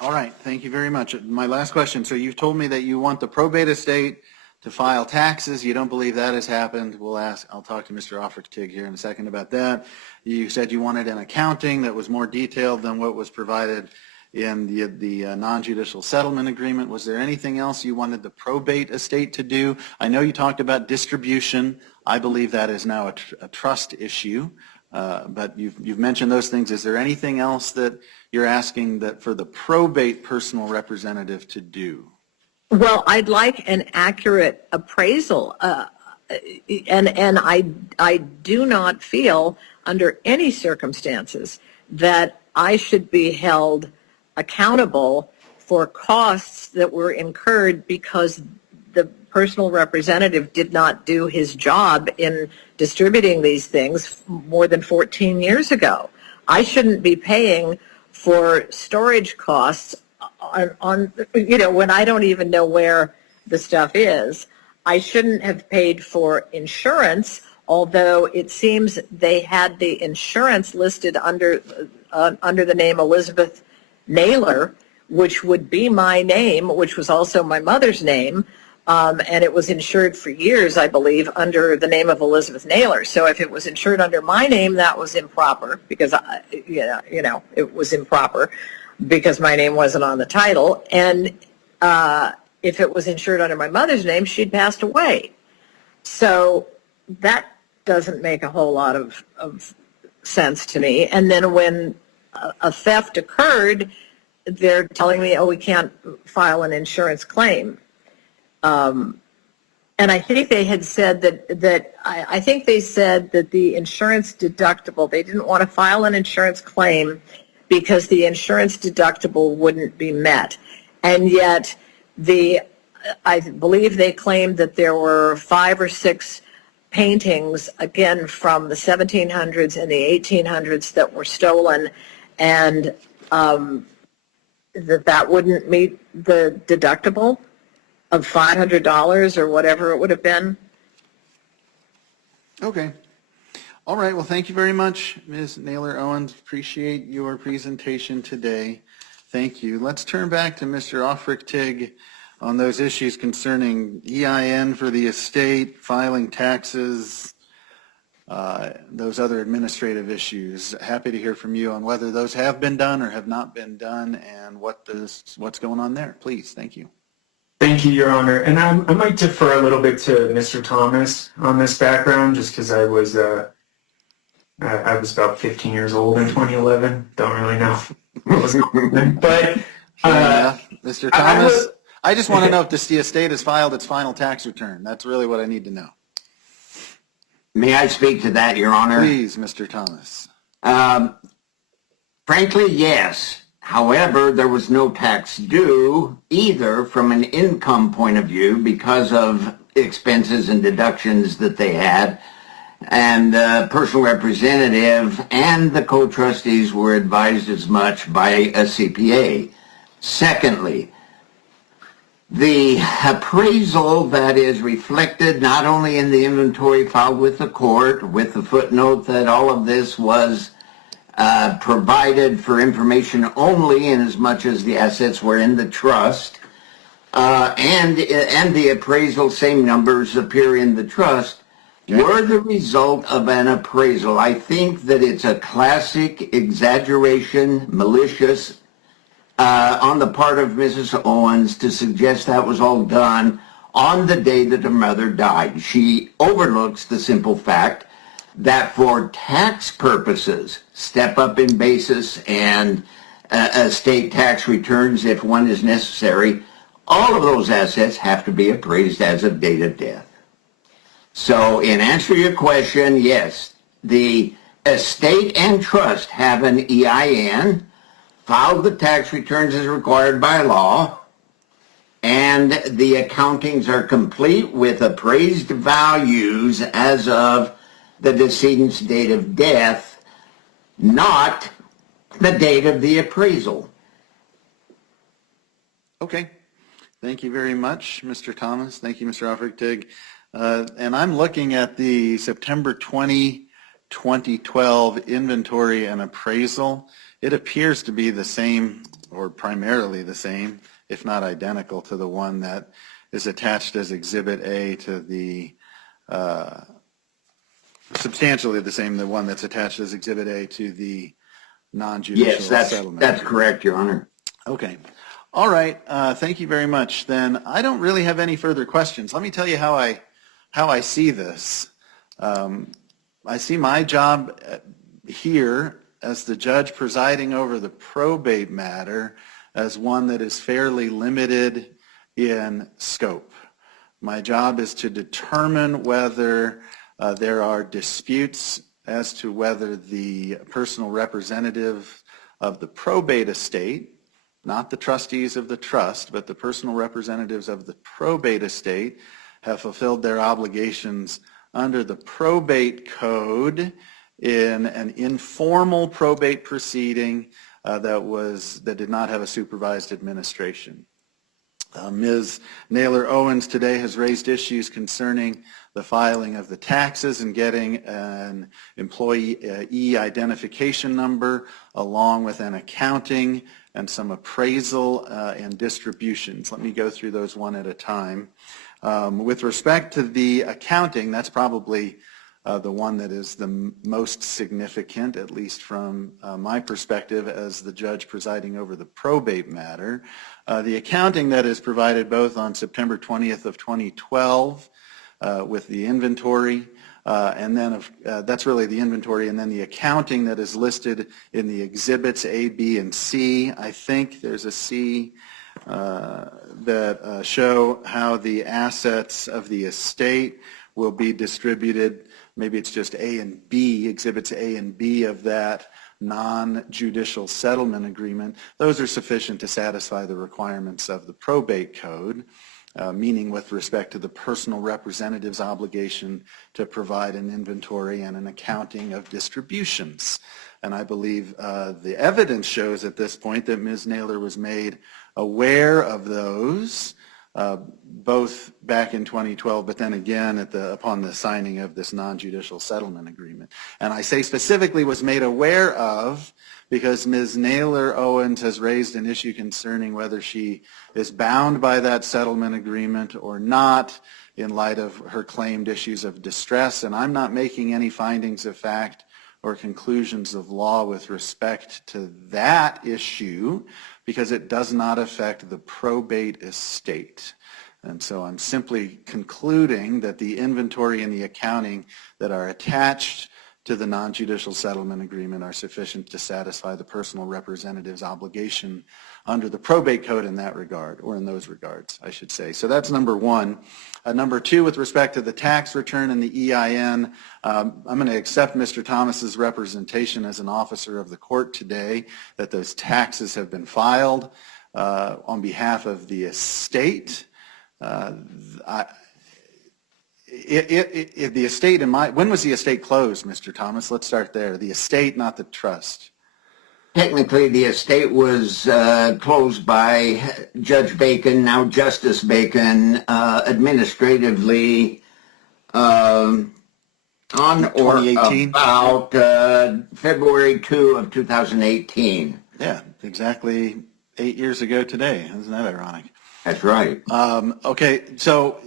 All right. Thank you very much. My last question. So you've told me that you want the probate estate to file taxes. You don't believe that has happened. I'll talk to Mr. Offertig here in a second about that. You said you wanted an accounting that was more detailed than what was provided in the non-judicial settlement agreement. Was there anything else you wanted the probate estate to do? I know you talked about distribution. I believe that is now a trust issue, but you've mentioned those things. Is there anything else that you're asking that for the probate personal representative to do? Well, I'd like an accurate appraisal, and I do not feel under any circumstances that I should be held accountable for costs that were incurred because the personal representative did not do his job in distributing these things more than 14 years ago. I shouldn't be paying for storage costs on you know, when I don't even know where the stuff is. I shouldn't have paid for insurance, although it seems they had the insurance listed under the name Elizabeth Naylor, which would be my name, which was also my mother's name, and it was insured for years, I believe, under the name of Elizabeth Naylor. So if it was insured under my name, that was improper, because you know, it was improper because my name wasn't on the title. And if it was insured under my mother's name, she'd passed away. So that doesn't make a whole lot of sense to me. And then when a theft occurred, they're telling me, oh, we can't file an insurance claim. And I think they had said that I think they said that the insurance deductible, they didn't want to file an insurance claim because the insurance deductible wouldn't be met. And yet I believe they claimed that there were 5 or 6 paintings, again, from the 1700s and the 1800s that were stolen, and that wouldn't meet the deductible of $500 or whatever it would have been. Okay. All right. Well, thank you very much, Ms. Naylor Owens. Appreciate your presentation today. Thank you. Let's turn back to Mr. Offertig on those issues concerning EIN for the estate, filing taxes, those other administrative issues. Happy to hear from you on whether those have been done or have not been done and what's going on there. Please. Thank you. Thank you, Your Honor. And I might defer a little bit to Mr. Thomas on this background, just because I was about 15 years old in 2011. Don't really know what was going on then. But Mr. Thomas, I just want to know if the estate has filed its final tax return. That's really what I need to know. May I speak to that, Your Honor? Please, Mr. Thomas. Frankly, yes. However, there was no tax due either from an income point of view because of expenses and deductions that they had. And the personal representative and the co-trustees were advised as much by a CPA. Secondly, The appraisal that is reflected not only in the inventory filed with the court, with the footnote that all of this was provided for information only in as much as the assets were in the trust, and the appraisal, same numbers appear in the trust, were the result of an appraisal. I think that it's a classic exaggeration, malicious, on the part of Mrs. Owens to suggest that was all done on the day that her mother died. She overlooks the simple fact that for tax purposes, step up in basis and estate tax returns, if one is necessary, all of those assets have to be appraised as of date of death. So in answer to your question, yes, the estate and trust have an EIN, filed the tax returns as required by law, and the accountings are complete with appraised values as of the decedent's date of death, not the date of the appraisal. Okay. Thank you very much, Mr. Thomas. Thank you, Mr. Offertig. And I'm looking at the September 20, 2012 inventory and appraisal. It appears to be the same, or primarily the same, if not identical to the one that is attached as Exhibit A to the, substantially the same, the one that's attached as Exhibit A to the non-judicial settlement. Yes, that's correct, Your Honor. Okay. All right. Thank you very much. Then I don't really have any further questions. Let me tell you how I see this. I see my job here as the judge presiding over the probate matter as one that is fairly limited in scope. My job is to determine whether there are disputes as to whether the personal representative of the probate estate, not the trustees of the trust, but the personal representatives of the probate estate, have fulfilled their obligations under the probate code in an informal probate proceeding that did not have a supervised administration. Ms. Naylor Owens today has raised issues concerning the filing of the taxes and getting an employee identification number along with an accounting and some appraisal and distributions. Let me go through those one at a time. With respect to the accounting, that's probably the one that is the most significant, at least from my perspective as the judge presiding over the probate matter. The accounting that is provided both on September 20th of 2012 with the inventory, and then that's really the inventory, and then the accounting that is listed in the exhibits A, B, and C. I think there's a C that show how the assets of the estate will be distributed. Maybe it's just A and B, exhibits A and B of that non-judicial settlement agreement. Those are sufficient to satisfy the requirements of the probate code, meaning with respect to the personal representative's obligation to provide an inventory and an accounting of distributions. And I believe the evidence shows at this point that Ms. Naylor was made aware of those, both back in 2012, but then again upon the signing of this non-judicial settlement agreement. And I say specifically was made aware of because Ms. Naylor Owens has raised an issue concerning whether she is bound by that settlement agreement or not in light of her claimed issues of distress. And I'm not making any findings of fact or conclusions of law with respect to that issue because it does not affect the probate estate. And so I'm simply concluding that the inventory and the accounting that are attached to the non-judicial settlement agreement are sufficient to satisfy the personal representative's obligation under the probate code in that regard, or in those regards, I should say. So that's number one. Number two, with respect to the tax return and the EIN, I'm going to accept Mr. Thomas's representation as an officer of the court today that those taxes have been filed on behalf of the estate. The estate when was the estate closed, Mr. Thomas? Let's start there. The estate, not the trust. technically the estate was closed by Judge Bacon, now Justice Bacon, administratively on or 2018? about February 2 of 2018. Yeah, exactly 8 years ago today. Isn't that ironic? That's right. Okay, so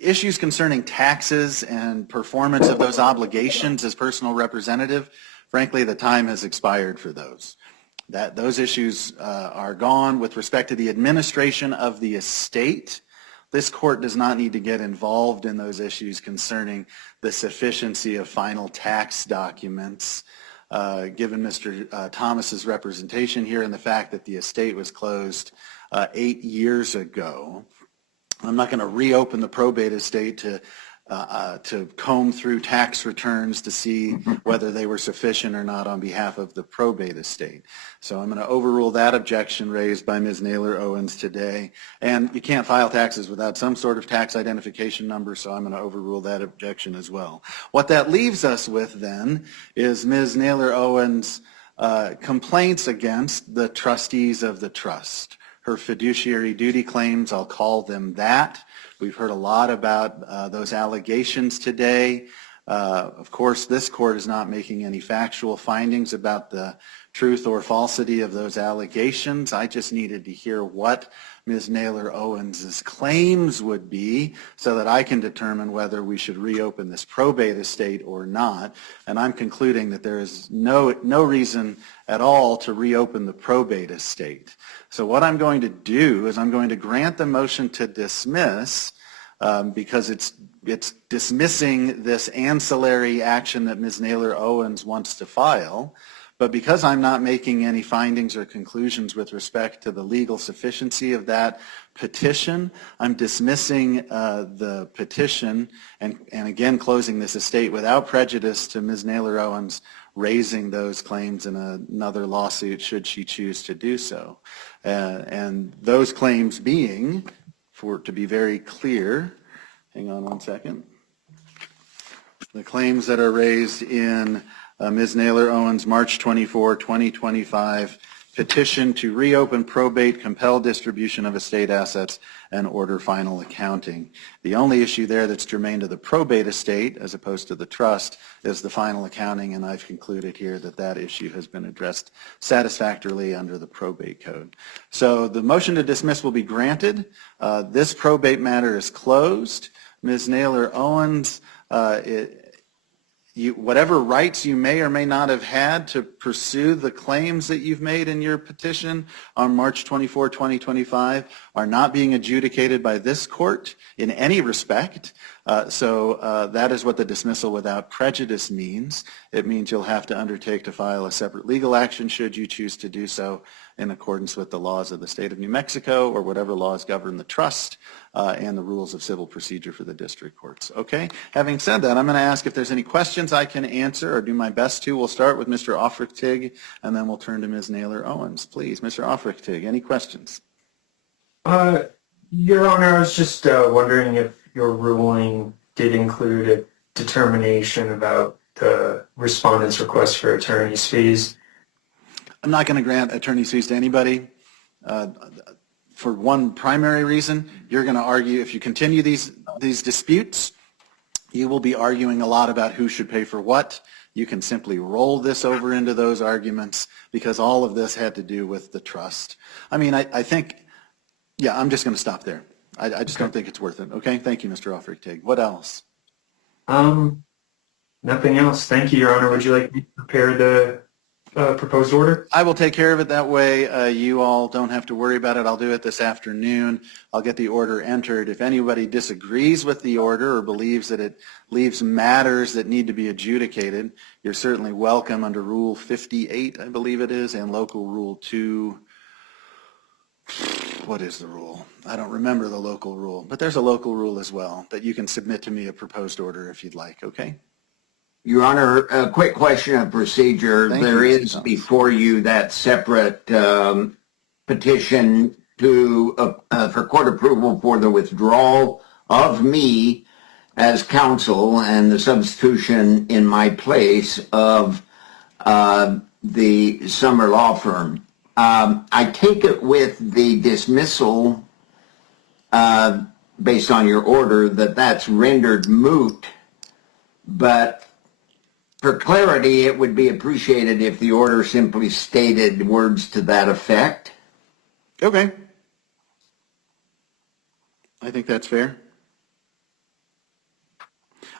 issues concerning taxes and performance of those obligations as personal representative, frankly, the time has expired for those. Those issues are gone. With respect to the administration of the estate, this court does not need to get involved in those issues concerning the sufficiency of final tax documents, given Mr. Thomas's representation here and the fact that the estate was closed 8 years ago. I'm not going to reopen the probate estate to comb through tax returns to see whether they were sufficient or not on behalf of the probate estate. So I'm going to overrule that objection raised by Ms. Naylor Owens today. And you can't file taxes without some sort of tax identification number, so I'm going to overrule that objection as well. What that leaves us with then is Ms. Naylor Owens' complaints against the trustees of the trust. Her fiduciary duty claims, I'll call them that. We've heard a lot about those allegations today. Of course, this court is not making any factual findings about the truth or falsity of those allegations. I just needed to hear what Ms. Naylor Owens' claims would be so that I can determine whether we should reopen this probate estate or not. And I'm concluding that there is no reason at all to reopen the probate estate. So what I'm going to do is I'm going to grant the motion to dismiss because it's dismissing this ancillary action that Ms. Naylor Owens wants to file. But because I'm not making any findings or conclusions with respect to the legal sufficiency of that petition, I'm dismissing the petition and again closing this estate without prejudice to Ms. Naylor Owens raising those claims in another lawsuit should she choose to do so. And those claims being, to be very clear, hang on one second, the claims that are raised in Ms. Naylor Owens' March 24, 2025 petition to reopen probate, compel distribution of estate assets, and order final accounting. The only issue there that's germane to the probate estate, as opposed to the trust, is the final accounting, and I've concluded here that that issue has been addressed satisfactorily under the probate code. So the motion to dismiss will be granted. This probate matter is closed. Ms. Naylor Owens, whatever rights you may or may not have had to pursue the claims that you've made in your petition on March 24, 2025 are not being adjudicated by this court in any respect. So that is what the dismissal without prejudice means. It means you'll have to undertake to file a separate legal action should you choose to do so in accordance with the laws of the state of New Mexico or whatever laws govern the trust and the rules of civil procedure for the district courts. Okay, having said that, I'm going to ask if there's any questions I can answer or do my best to. We'll start with Mr. Ofrichtig and then we'll turn to Ms. Naylor Owens. Please, Mr. Ofrichtig, any questions? Your Honor, I was just wondering if your ruling did include a determination about the respondent's request for attorney's fees. I'm not going to grant attorney's fees to anybody for one primary reason. You're going to argue, if you continue these disputes, you will be arguing a lot about who should pay for what. You can simply roll this over into those arguments because all of this had to do with the trust. I mean, I think, yeah, I'm just going to stop there. I just don't think it's worth it. Okay, thank you, Mr. Ofrichtig. What else? Nothing else. Thank you, Your Honor. Would you like me to prepare the proposed order? I will take care of it that way. You all don't have to worry about it. I'll do it this afternoon. I'll get the order entered. If anybody disagrees with the order or believes that it leaves matters that need to be adjudicated, you're certainly welcome under Rule 58, I believe it is, and Local Rule 2. What is the rule? I don't remember the local rule, but there's a local rule as well that you can submit to me a proposed order if you'd like, okay? Your Honor, a quick question of procedure. There is before you that separate petition to for court approval for the withdrawal of me as counsel and the substitution in my place of the Summer Law Firm. I take it with the dismissal, based on your order, that's rendered moot, but for clarity, it would be appreciated if the order simply stated words to that effect. Okay. I think that's fair.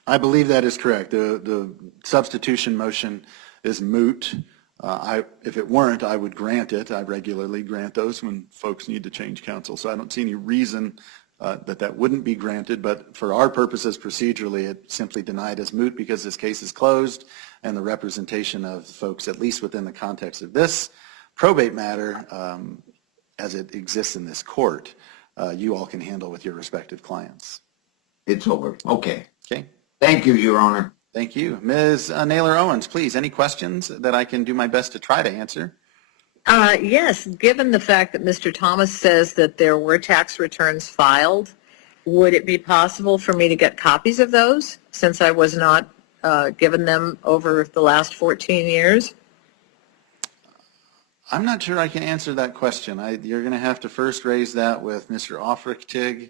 I believe that is correct. The substitution motion is moot. If it weren't, I would grant it. I regularly grant those when folks need to change counsel, so I don't see any reason that wouldn't be granted, but for our purposes procedurally, it simply denied as moot because this case is closed and the representation of folks, at least within the context of this probate matter, as it exists in this court, you all can handle with your respective clients. It's over. Okay. Okay. Thank you, Your Honor. Thank you. Ms. Naylor Owens, please, any questions that I can do my best to try to answer? Yes, given the fact that Mr. Thomas says that there were tax returns filed, would it be possible for me to get copies of those since I was not given them over the last 14 years? I'm not sure I can answer that question. You're going to have to first raise that with Mr. Offrichtig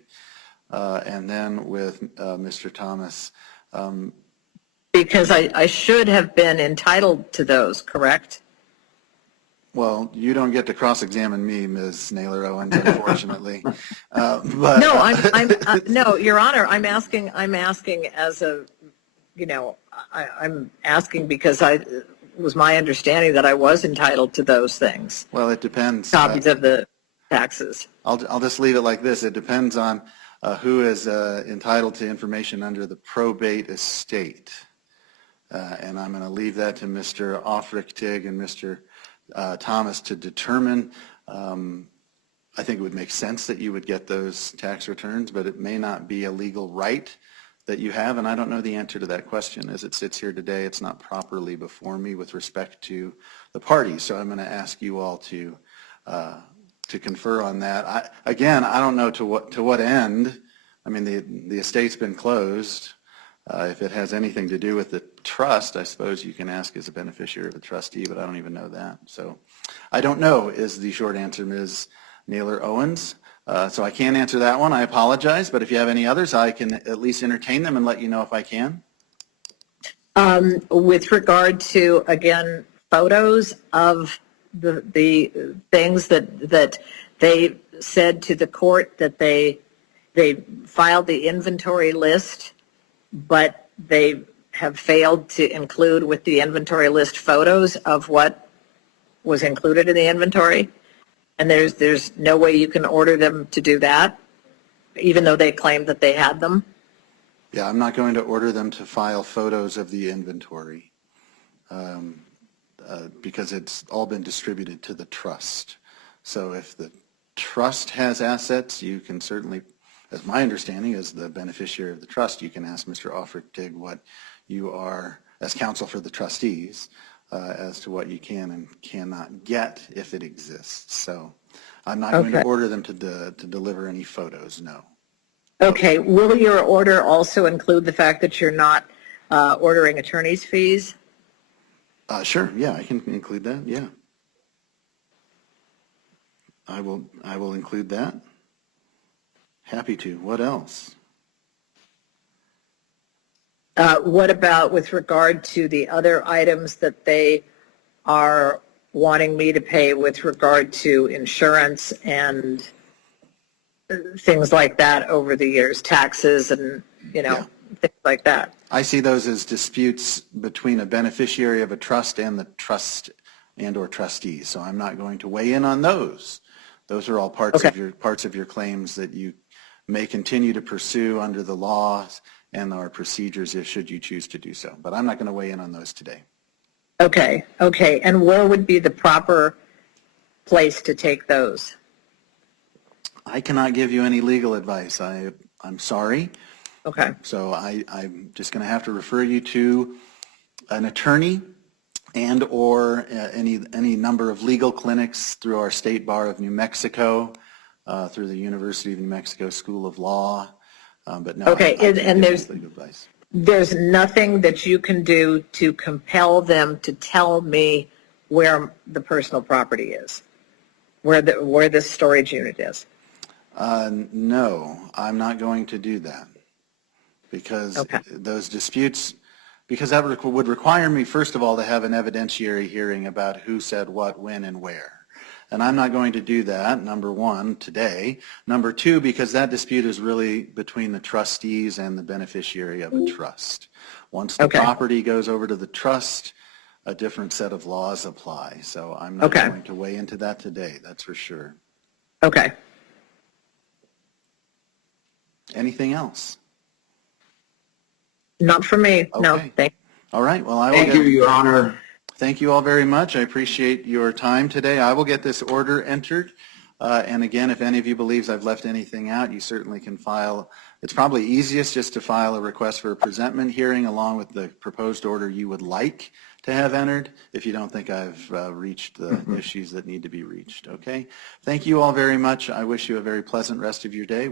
and then with Mr. Thomas. Because I should have been entitled to those, correct? Well, you don't get to cross-examine me, Ms. Naylor Owens, unfortunately. But No, no, Your Honor, I'm asking as a, I'm asking because it was my understanding that I was entitled to those things. Well, it depends. Copies of the taxes. I'll just leave it like this. It depends on who is entitled to information under the probate estate. And I'm going to leave that to Mr. Offrichtig and Mr. Thomas to determine. I think it would make sense that you would get those tax returns, but it may not be a legal right that you have, and I don't know the answer to that question. As it sits here today, it's not properly before me with respect to the parties, so I'm going to ask you all to confer on that. I don't know to what end. I mean, the estate's been closed. If it has anything to do with the trust, I suppose you can ask as a beneficiary of a trustee, but I don't even know that. So I don't know is the short answer, Ms. Naylor Owens. So I can't answer that one. I apologize, but if you have any others, I can at least entertain them and let you know if I can. With regard to, again, photos of the things that they said to the court that they filed the inventory list, but they have failed to include with the inventory list photos of what was included in the inventory. And there's no way you can order them to do that, even though they claimed that they had them? Yeah, I'm not going to order them to file photos of the inventory because it's all been distributed to the trust. So if the trust has assets, you can certainly, as my understanding as the beneficiary of the trust, you can ask Mr. Offrichtig what you are, as counsel for the trustees, as to what you can and cannot get if it exists. So I'm not going to order them to deliver any photos, no. Okay. Will your order also include the fact that you're not ordering attorney's fees? Sure, yeah, I can include that, yeah. I will include that. Happy to. What else? What about with regard to the other items that they are wanting me to pay with regard to insurance and things like that over the years, taxes and, things like that? I see those as disputes between a beneficiary of a trust and the trust and or trustees. So I'm not going to weigh in on those. Those are all parts of your claims that you may continue to pursue under the laws and our procedures should you choose to do so. But I'm not going to weigh in on those today. Okay. And where would be the proper place to take those? I cannot give you any legal advice. I'm sorry. Okay. So I'm just going to have to refer you to an attorney and or any number of legal clinics through our State Bar of New Mexico, through the University of New Mexico School of Law. But no, okay, and there's legal advice. There's nothing that you can do to compel them to tell me where the personal property is, where this storage unit is? No, I'm not going to do that because Okay. those disputes, because that would require me, first of all, to have an evidentiary hearing about who said what, when, and where. And I'm not going to do that, number one, today. Number two, because that dispute is really between the trustees and the beneficiary of a trust. Once the Okay. property goes over to the trust, a different set of laws apply. So I'm not Okay. going to weigh into that today, that's for sure. Okay. Anything else? Not for me. No, Okay. thank All right, well, I will Thank you, Your Honor. Thank you all very much. I appreciate your time today. I will get this order entered. And again, if any of you believes I've left anything out, you certainly can file. It's probably easiest just to file a request for a presentment hearing along with the proposed order you would like to have entered if you don't think I've reached the issues that need to be reached. Okay? Thank you all very much. I wish you a very pleasant rest of your day.